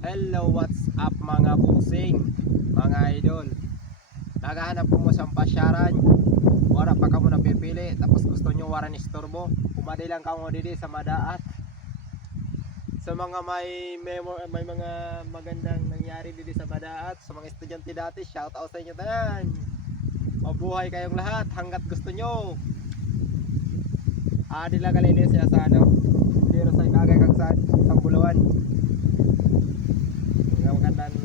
Hello, what's up mga busing, mga idol. Naghahanap po mo sa pasyaran. Wala pa ka mo napipili. Tapos gusto nyo waran istorbo. Kumadi lang ka mo didi sa madaat. Sa mga may, memo, may mga magandang nangyari didi sa madaat. Sa mga estudyante dati, shout out sa inyo tanan. Mabuhay kayong lahat hanggat gusto nyo. Adi lang kalili siya sa ano. Pero sa ikagay kag sa, sa bulawan nga magandang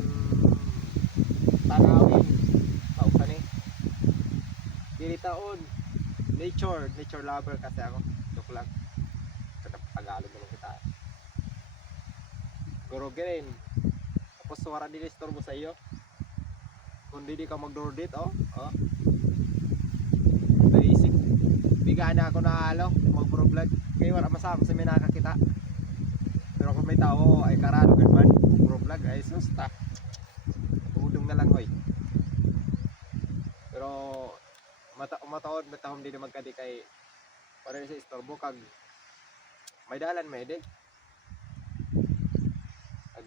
tanawin pausan eh dili taon nature. Nature lover kasi ako. Joke lang. Sa Tagalog naman kita. Guro rin tapos suwara din istorbo sa iyo. Kung di di ka magdordit oh. Oh. Basic. Bigaan ako na alo mag vlog kaya wala masama sa may nakakita pero kung may tao ay karado man puro vlog ay susta udong na lang oy pero mata mataod matahom din magkadi kay para sa istorbo kag may dalan may din Kag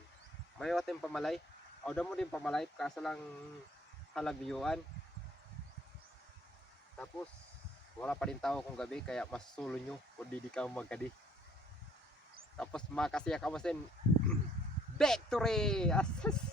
may watin pamalay. Aw damo din pamalay kaso lang halagyuan. Tapos wala pa rin tao kung gabi kaya mas sulo nyo kung di di ka magkadi. Tapos makasiya ka masin. Victory! Katahom